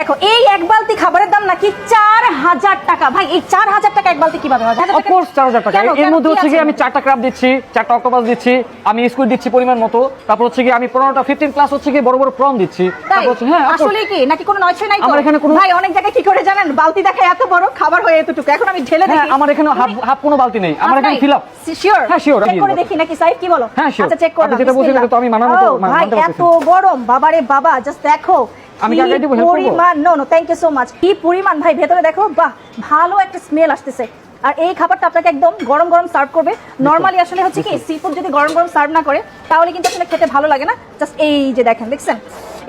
দেখো এই এক বালতি খাবারের দাম নাকি 4000 টাকা। ভাই এই 4000 টাকা এক বালতি কিভাবে হয়? অফ কোর্স 4000 টাকা। এর মধ্যে হচ্ছে কি আমি 4টা ক্র্যাব দিচ্ছি, 4টা অক্টোপাস দিচ্ছি, আমি স্কুইড দিচ্ছি পরিমাণ মতো, তারপর হচ্ছে কি আমি 15টা 15 প্লাস হচ্ছে কি বড় বড় প্রন দিচ্ছি। তারপর হচ্ছে হ্যাঁ আসলে কি নাকি কোনো নয়ছয় নাই তো? আমার এখানে কোনো ভাই অনেক জায়গায় কি করে জানেন, বালতি দেখায় এত বড়, খাবার হয় এতটুকু। এখন আমি ঢেলে দেখি। আমার এখানে হাফ কোনো বালতি নেই, আমার এখানে ফিল আপ। শিওর? হ্যাঁ শিওর। চেক করে দেখি নাকি সাইড কি বলো? হ্যাঁ শিওর। আচ্ছা চেক করলাম। যেটা বলছিলেন তো আমি মানার মতো ভাই এত গরম, বাবারে বাবা, জাস্ট দেখো আমি কাকে দিব হেল্প করব? পরিমাণ। No thank you so much. কি পরিমাণ ভাই, ভেতরে দেখো, বাহ ভালো একটা স্মেল আসতেছে। আর এই খাবারটা আপনাকে একদম গরম গরম সার্ভ করবে। নরমালি আসলে হচ্ছে কি সি ফুড যদি গরম গরম সার্ভ না করে তাহলে কিন্তু আসলে খেতে ভালো লাগে না। জাস্ট এই যে দেখেন, দেখছেন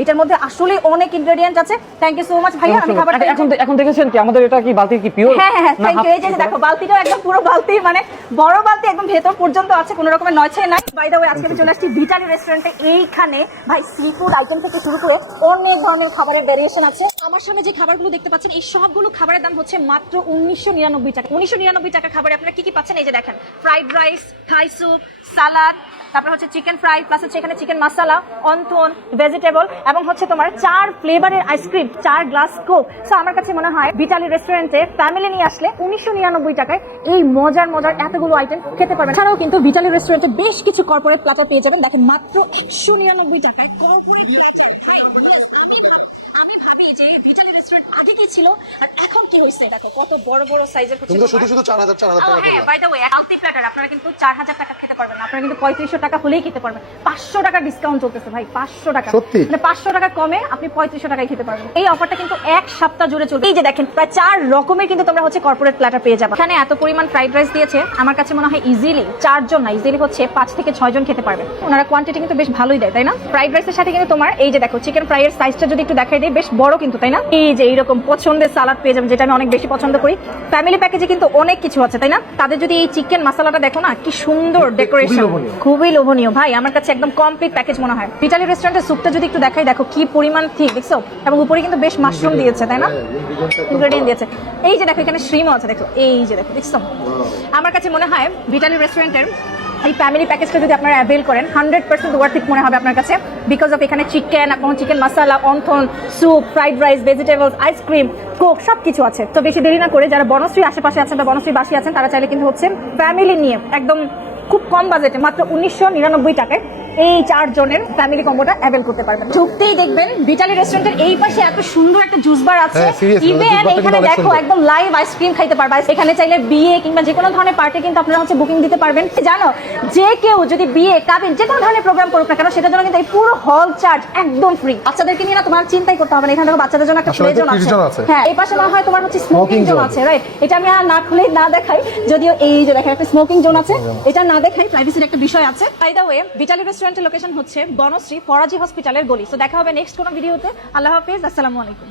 এটার মধ্যে আসলে অনেক ইনগ্রেডিয়েন্ট আছে। থ্যাংক ইউ সো মাচ ভাইয়া। আমি খাবারটা এখন দেখেছেন কি আমাদের এটা কি বালতি কি পিওর? হ্যাঁ হ্যাঁ থ্যাংক ইউ। এই যে দেখো বালতিটাও একদম পুরো বালতি, মানে বড় বালতি একদম ভেতর পর্যন্ত আছে, কোনো রকমের নয়ছয় নাই। বাই দ্য ওয়ে আজকে আমি চলে আসছি ভিটালি রেস্টুরেন্টে। এইখানে ভাই সি ফুড আইটেম থেকে শুরু করে অনেক ধরনের খাবারের ভেরিয়েশন আছে। আমার সামনে যে খাবারগুলো দেখতে পাচ্ছেন এই সবগুলো খাবারের দাম হচ্ছে মাত্র 1999 টাকা। 1999 টাকা খাবারে আপনারা কি কি পাচ্ছেন? এই যে দেখেন ফ্রাইড রাইস, থাই স্যুপ, সালাদ, তারপর হচ্ছে চিকেন ফ্রাই, প্লাস হচ্ছে এখানে চিকেন মশলা, অন্থন, ভেজিটেবল, এবং হচ্ছে তোমার 4 ফ্লেভারের আইসক্রিম, 4 গ্লাস কোক। সো আমার কাছে মনে হয় ভিটালি রেস্টুরেন্টে ফ্যামিলি নিয়ে আসলে 1999 টাকায় এই মজার মজার এতগুলো আইটেম খেতে পারবেন। ছাড়াও কিন্তু ভিটালি রেস্টুরেন্টে বেশ কিছু কর্পোরেট প্ল্যাটার পেয়ে যাবেন। দেখেন মাত্র 199 টাকায় কর্পোরেট প্ল্যাটার। আমি ভাবি যে ভিটালি রেস্টুরেন্ট আগে কি ছিল আর এখন কি হয়েছে। দেখো কত বড় বড় সাইজের হচ্ছে। কিন্তু শুধু 4000 টাকা। হ্যাঁ by the way multi platter আপনারা কিন্তু 4000 টাকা খেতে পারবেন না, আপনারা কিন্তু 3500 টাকা হলেই খেতে পারবেন। 500 টাকা ডিসকাউন্ট চলতেছে ভাই, 500 টাকা, সত্যি? মানে 500 টাকা কমে আপনি 3500 টাকায় খেতে পারবেন। এই অফারটা কিন্তু এক সপ্তাহ জুড়ে চলবে। এই যে দেখেন প্রায় 4 রকমের কিন্তু তোমরা হচ্ছে কর্পোরেট প্ল্যাটার পেয়ে যাবে। এখানে এত পরিমাণ ফ্রাইড রাইস দিয়েছে, আমার কাছে মনে হয় ইজিলি 4 জন না, ইজিলি হচ্ছে 5 থেকে 6 জন খেতে পারবে। ওনারা কোয়ান্টিটি কিন্তু বেশ ভালোই দেয়, তাই না? ফ্রাইড রাইসের সাথে কিন্তু তোমার এই যে দেখো চিকেন ফ্রাইয়ের সাইজটা যদি একটু দেখাই দেই, বেশ বড় কিন্তু, তাই না? এই যে এইরকম পছন্দের সালাদ পেয়ে যাবেন, যেটা আমি অনেক বেশি পছন্দ করি। ফ্যামিলি প্যাকেজে কিন্তু অনেক কিছু আছে, তাই না? তাদের যদি এই চিকেন মশলাটা দেখো না, কি সুন্দর ডেকোরেশন, খুবই লোভনীয় ভাই। আমার কাছে একদম কমপ্লিট প্যাকেজ মনে হয়। ভিটালি রেস্টুরেন্টের স্যুপটা যদি একটু দেখাই, দেখো কি পরিমাণ ঠিক, দেখছো? এবং উপরে কিন্তু বেশ মাশরুম দিয়েছে, তাই না? ইনগ্রেডিয়েন্ট দিয়েছে। এই যে দেখো এখানে শ্রিমও আছে, দেখো এই যে দেখো, দেখছো? আমার কাছে মনে হয় ভিটালি রেস্টুরেন্টের এই ফ্যামিলি প্যাকেজটা যদি আপনারা অ্যাভেল করেন 100% ওয়ার্থ ইট মনে হবে আপনার কাছে, বিকজ অফ এখানে চিকেন এবং chicken masala, wonton, soup, fried rice, vegetables, ice cream, coke সব কিছু আছে। তো বেশি দেরি না করে যারা বনশ্রীর আশেপাশে আছেন বা বনশ্রী বাসী আছেন তারা চাইলে কিন্তু হচ্ছে ফ্যামিলি নিয়ে একদম খুব কম বাজেটে মাত্র 1999 টাকায় এই 4 জনের ফ্যামিলি কম্বোটা অ্যাভেল করতে পারবেন। ঢুকতেই দেখবেন ভিটালি রেস্টুরেন্টের এই পাশে এত সুন্দর একটা জুস বার আছে। ইভেন এখানে দেখো একদম লাইভ আইসক্রিম খাইতে পারবে। এখানে চাইলে বিয়ে কিংবা যে কোনো ধরনের পার্টি কিন্তু আপনারা হচ্ছে বুকিং দিতে পারবেন। জানো যে কেউ যদি বিয়ে কাবিন যে কোনো ধরনের প্রোগ্রাম করুক না কেন, সেটার জন্য কিন্তু এই পুরো হল চার্জ একদম ফ্রি। বাচ্চাদেরকে নিয়ে না তোমার চিন্তাই করতে হবে না। এখানে দেখো বাচ্চাদের জন্য একটা প্লে জোন আছে। হ্যাঁ এই পাশে মনে হয় তোমার হচ্ছে স্মোকিং জোন আছে, রাইট? এটা আমি আর না খুলে না দেখাই, যদিও এই যে দেখেন একটা স্মোকিং জোন আছে, এটা না দেখাই, প্রাইভেসির একটা বিষয় আছে। বাই দ্য ওয়ে ভিটালি রেস্টুরেন্টের লোকেশন হচ্ছে বনশ্রী ফরাজি হসপিটালের গলি। সো দেখা হবে নেক্সট কোনো ভিডিওতে। আল্লাহ হাফেজ, আসসালামু আলাইকুম।